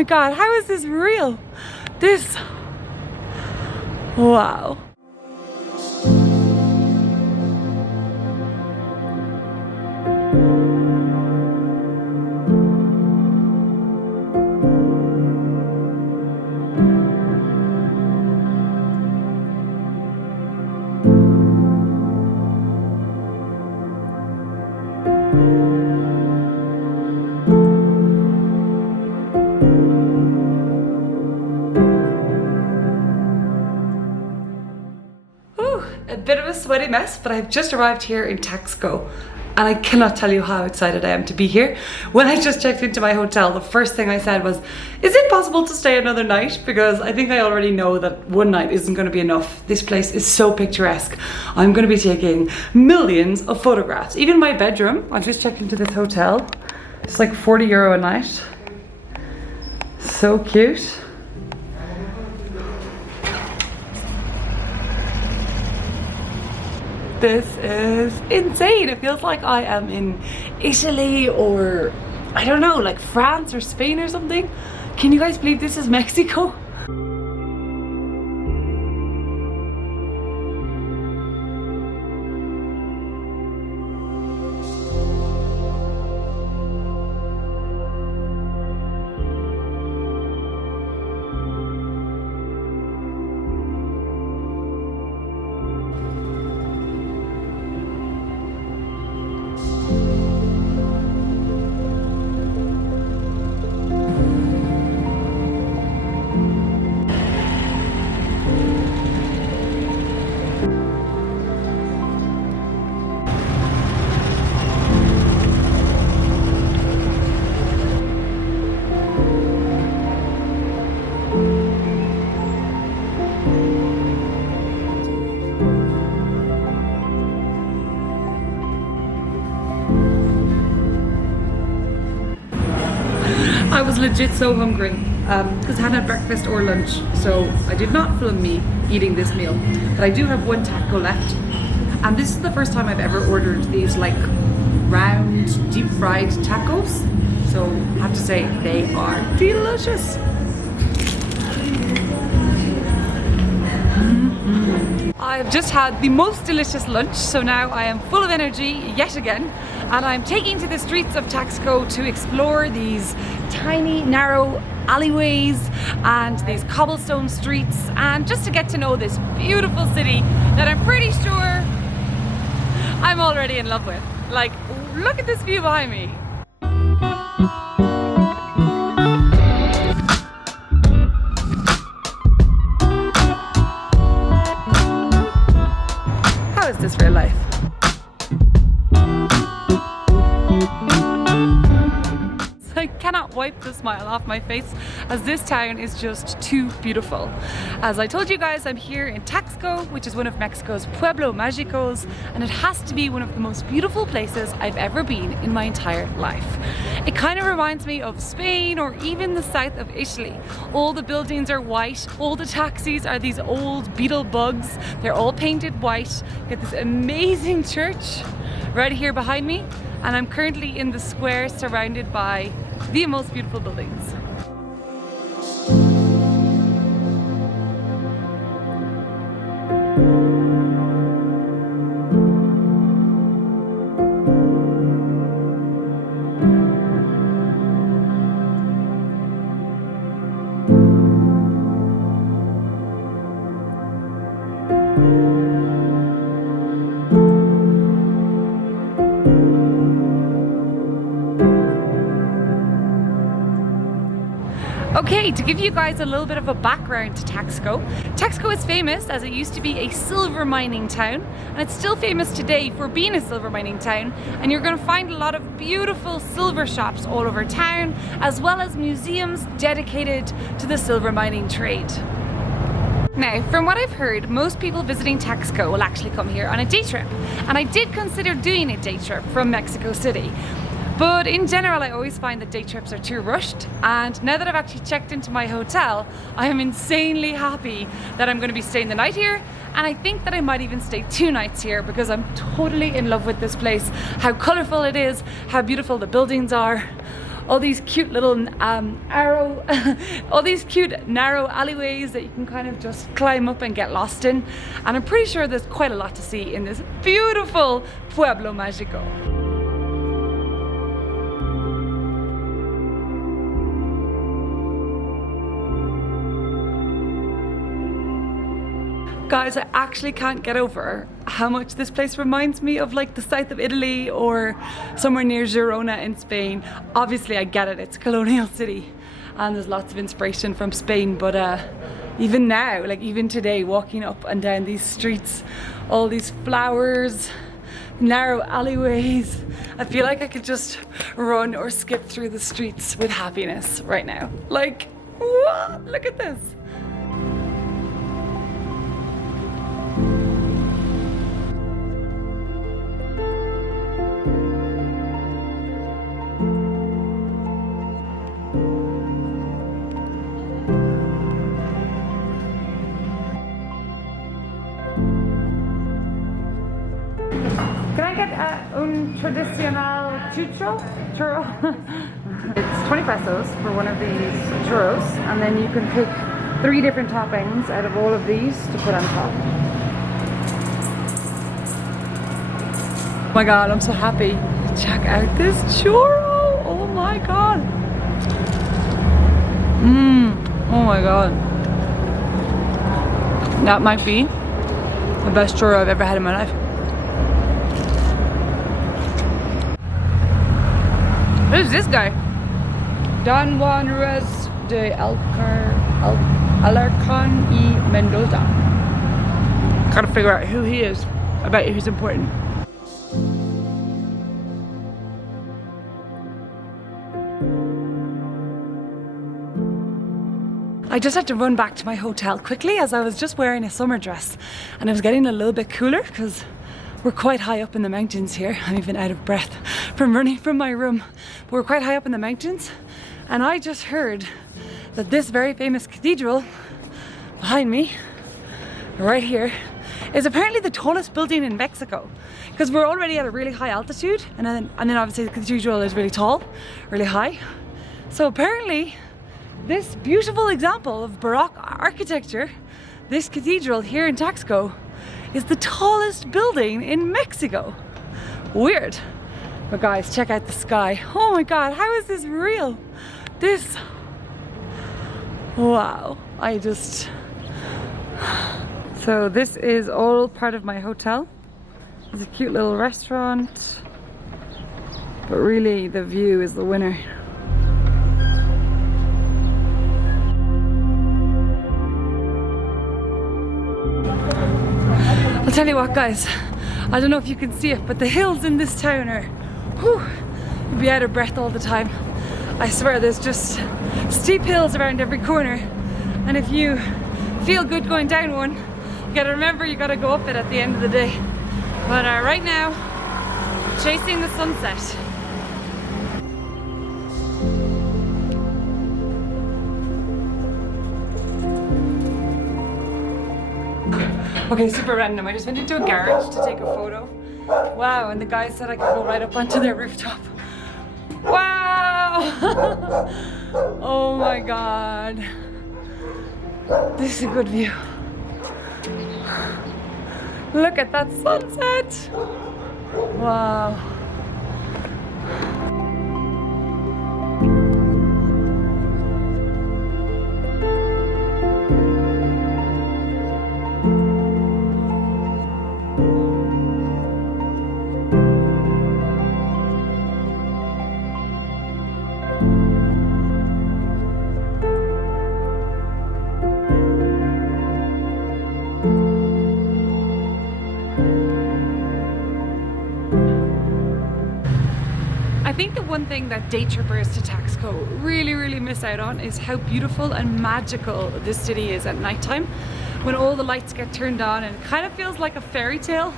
my god, how is this real? This, wow. A bit of a sweaty mess, but I've just arrived here in Taxco and I cannot tell you how excited I am to be here. When I just checked into my hotel, the first thing I said was, is it possible to stay another night? Because I think I already know that one night isn't going to be enough. This place is so picturesque. I'm going to be taking millions of photographs. Even my bedroom, I've just checked into this hotel. It's like €40 a night. So cute. This is insane. It feels like I am in Italy or I don't know, like France or Spain or something. Can you guys believe this is Mexico? I was legit so hungry because I hadn't had breakfast or lunch, so I did not film me eating this meal. But I do have one taco left, and this is the first time I've ever ordered these like round, deep fried tacos. So I have to say they are delicious. I've just had the most delicious lunch, so now I am full of energy yet again, and I'm taking to the streets of Taxco to explore these tiny, narrow alleyways and these cobblestone streets, and just to get to know this beautiful city that I'm pretty sure I'm already in love with. Like, look at this view behind me. Is this real life? I cannot wipe the smile off my face as this town is just too beautiful. As I told you guys, I'm here in Taxco, which is one of Mexico's Pueblo Mágicos, and it has to be one of the most beautiful places I've ever been in my entire life. It kind of reminds me of Spain or even the south of Italy. All the buildings are white, all the taxis are these old beetle bugs, they're all painted white. You get this amazing church right here behind me, and I'm currently in the square surrounded by the most beautiful buildings. Okay, to give you guys a little bit of a background to Taxco. Taxco is famous as it used to be a silver mining town, and it's still famous today for being a silver mining town, and you're going to find a lot of beautiful silver shops all over town, as well as museums dedicated to the silver mining trade. Now, from what I've heard, most people visiting Taxco will actually come here on a day trip, and I did consider doing a day trip from Mexico City. But in general, I always find that day trips are too rushed, and now that I've actually checked into my hotel, I am insanely happy that I'm going to be staying the night here, and I think that I might even stay 2 nights here because I'm totally in love with this place. How colourful it is, how beautiful the buildings are. all these cute little all these cute narrow alleyways that you can kind of just climb up and get lost in. And I'm pretty sure there's quite a lot to see in this beautiful Pueblo Mágico. Guys, I actually can't get over how much this place reminds me of like the south of Italy or somewhere near Girona in Spain. Obviously I get it, it's a colonial city and there's lots of inspiration from Spain, but even now, like even today, walking up and down these streets, all these flowers, narrow alleyways, I feel like I could just run or skip through the streets with happiness right now. Like, what? Look at this. Can I get un tradicional churro? It's 20 pesos for one of these churros, and then you can pick 3 different toppings out of all of these to put on top. Oh my god, I'm so happy. Check out this churro! Oh my god! Oh my god. That might be the best churro I've ever had in my life. Who's this guy? Don Juarez de Alarcon y Mendoza. Gotta figure out who he is. I bet he's important. I just had to run back to my hotel quickly as I was just wearing a summer dress and it was getting a little bit cooler because we're quite high up in the mountains here. I'm even out of breath from running from my room. But we're quite high up in the mountains and I just heard that this very famous cathedral behind me, right here, is apparently the tallest building in Mexico. Because we're already at a really high altitude and then obviously the cathedral is really tall, really high. So apparently this beautiful example of Baroque architecture, this cathedral here in Taxco, is the tallest building in Mexico. Weird. But guys, check out the sky. Oh my god, how is this real? This, wow, so this is all part of my hotel. It's a cute little restaurant, but really the view is the winner. I'll tell you what guys, I don't know if you can see it, but the hills in this town are, whew, you'd be out of breath all the time. I swear there's just steep hills around every corner, and if you feel good going down one, you gotta remember you gotta go up it at the end of the day. But right now, chasing the sunset. Okay, super random. I just went into a garage to take a photo. Wow, and the guy said I could go right up onto their rooftop. Wow! Oh my god. This is a good view. Look at that sunset! Wow. I think the one thing that day trippers to Taxco really miss out on is how beautiful and magical this city is at nighttime when all the lights get turned on and it kind of feels like a fairy tale.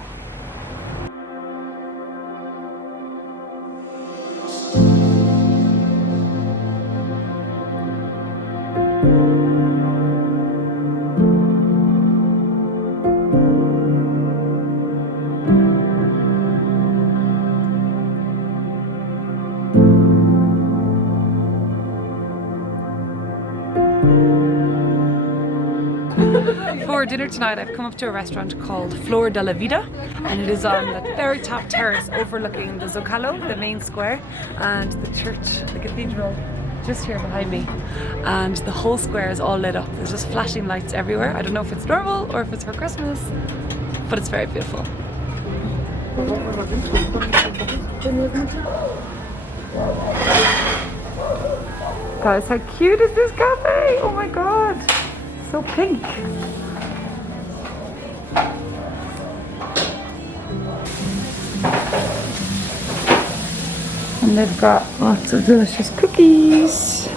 For dinner tonight, I've come up to a restaurant called Flor de la Vida, and it is on the very top terrace overlooking the Zocalo, the main square, and the church, the cathedral, just here behind me. And the whole square is all lit up. There's just flashing lights everywhere. I don't know if it's normal or if it's for Christmas, but it's very beautiful. Guys, how cute is this cafe? Oh my god, so pink. And they've got lots of delicious cookies.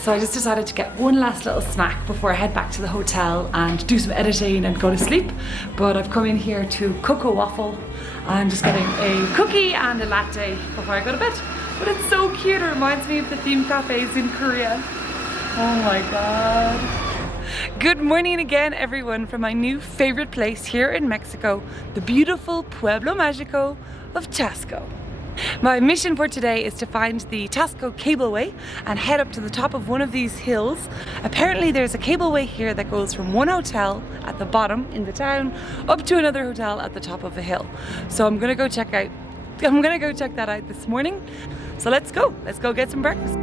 So I just decided to get one last little snack before I head back to the hotel and do some editing and go to sleep. But I've come in here to Cocoa Waffle. I'm just getting a cookie and a latte before I go to bed. But it's so cute, it reminds me of the theme cafes in Korea. Oh my god. Good morning again everyone from my new favorite place here in Mexico, the beautiful Pueblo Mágico of Tasco. My mission for today is to find the Tasco cableway and head up to the top of one of these hills. Apparently there's a cableway here that goes from one hotel at the bottom in the town up to another hotel at the top of a hill. So I'm gonna go check that out this morning. So let's go get some breakfast.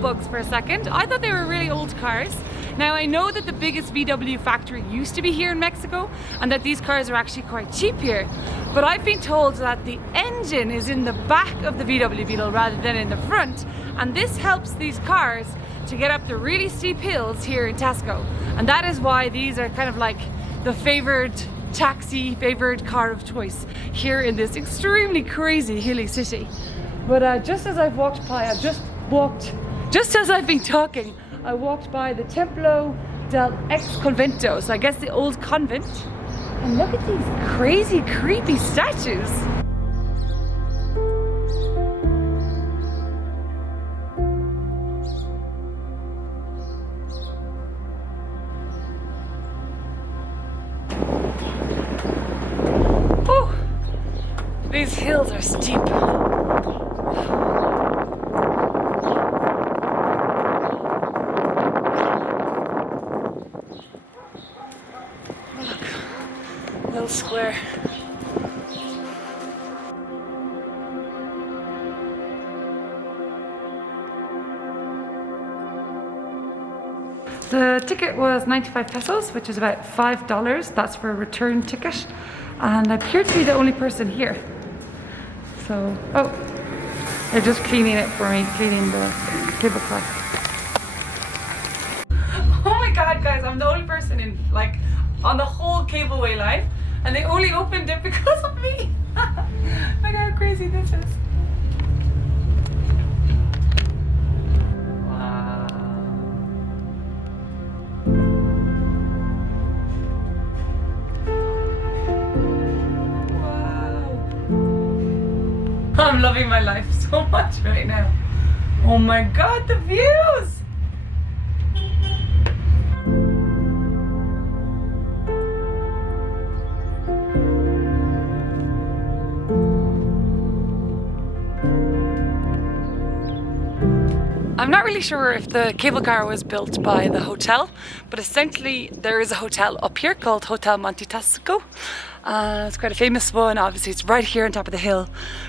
Bugs for a second. I thought they were really old cars. Now I know that the biggest VW factory used to be here in Mexico and that these cars are actually quite cheap here, but I've been told that the engine is in the back of the VW Beetle rather than in the front, and this helps these cars to get up the really steep hills here in Tasco, and that is why these are kind of like the favored car of choice here in this extremely crazy hilly city. But just as I've walked by, just as I've been talking, I walked by the Templo Del X Convento, so I guess the old convent. And look at these crazy, creepy statues. Oh, these hills are steep. Square. The ticket was 95 pesos, which is about $5. That's for a return ticket. And I appear to be the only person here. So, oh, they're just cleaning it for me, cleaning the cable car. Oh my god, guys, I'm the only person on the whole cableway line. And they only opened it because of me. Look how crazy this is. Wow. Wow. I'm loving my life so much right now. Oh my god, the views! I'm not really sure if the cable car was built by the hotel, but essentially there is a hotel up here called Hotel Monte Tasco. It's quite a famous one. Obviously it's right here on top of the hill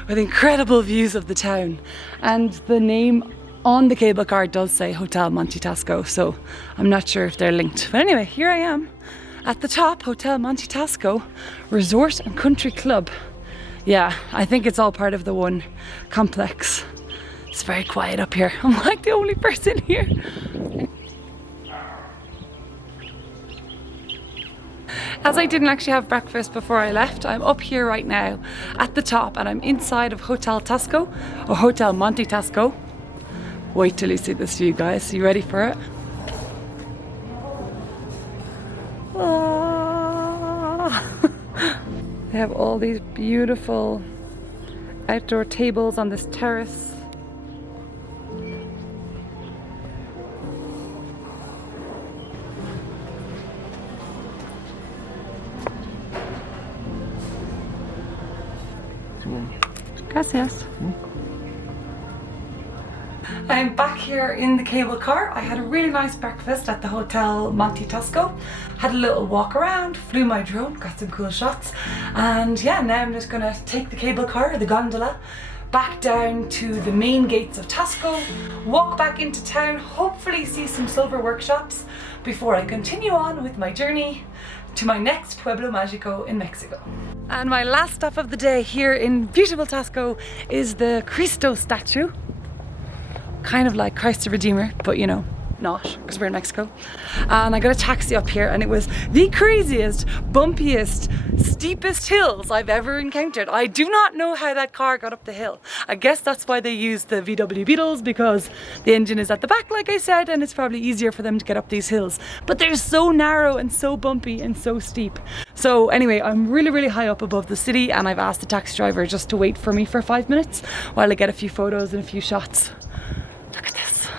with incredible views of the town. And the name on the cable car does say Hotel Monte Tasco, so I'm not sure if they're linked. But anyway, here I am at the top, Hotel Monte Tasco Resort and Country Club. Yeah, I think it's all part of the one complex. It's very quiet up here. I'm like the only person here. As I didn't actually have breakfast before I left, I'm up here right now at the top and I'm inside of Hotel Tasco or Hotel Monte Tasco. Wait till you see this view, guys. Are you ready for it? They have all these beautiful outdoor tables on this terrace. Gracias. I'm back here in the cable car. I had a really nice breakfast at the hotel Monte Tasco. Had a little walk around, flew my drone, got some cool shots. And yeah, now I'm just gonna take the cable car, the gondola, back down to the main gates of Tasco, walk back into town, hopefully see some silver workshops before I continue on with my journey to my next Pueblo Mágico in Mexico. And my last stop of the day here in beautiful Tasco is the Cristo Statue. Kind of like Christ the Redeemer, but you know, not, because we're in Mexico. And I got a taxi up here and it was the craziest, bumpiest, steepest hills I've ever encountered. I do not know how that car got up the hill. I guess that's why they use the VW Beetles, because the engine is at the back, like I said, and it's probably easier for them to get up these hills. But they're so narrow and so bumpy and so steep. So anyway, I'm really, really high up above the city, and I've asked the taxi driver just to wait for me for 5 minutes while I get a few photos and a few shots. Look at this.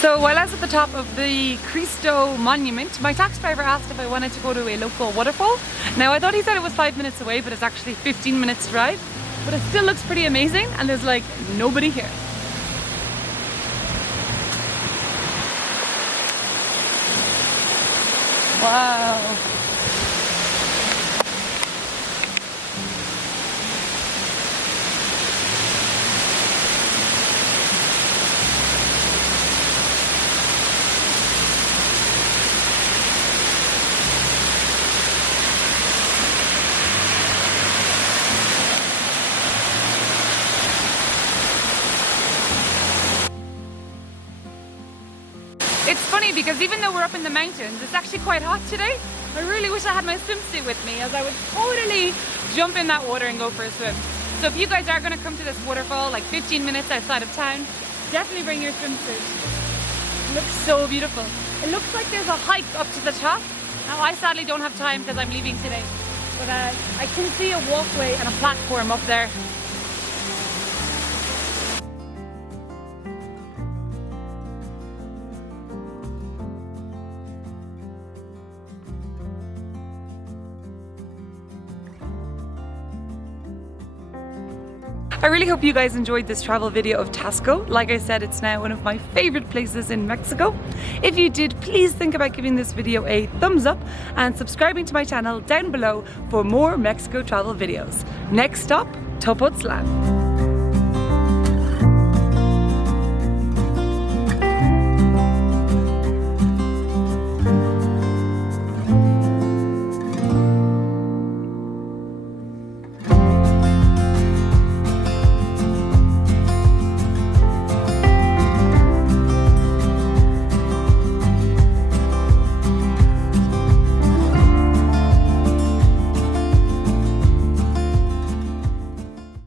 So while I was at the top of the Cristo Monument, my taxi driver asked if I wanted to go to a local waterfall. Now I thought he said it was 5 minutes away, but it's actually 15 minutes drive. But it still looks pretty amazing, and there's like nobody here. Wow. It's funny because even though we're up in the mountains, it's actually quite hot today. I really wish I had my swimsuit with me, as I would totally jump in that water and go for a swim. So if you guys are going to come to this waterfall like 15 minutes outside of town, definitely bring your swimsuit. It looks so beautiful. It looks like there's a hike up to the top. Now I sadly don't have time because I'm leaving today, but I can see a walkway and a platform up there. I really hope you guys enjoyed this travel video of Tasco. Like I said, it's now one of my favorite places in Mexico. If you did, please think about giving this video a thumbs up and subscribing to my channel down below for more Mexico travel videos. Next stop, Topoztlan.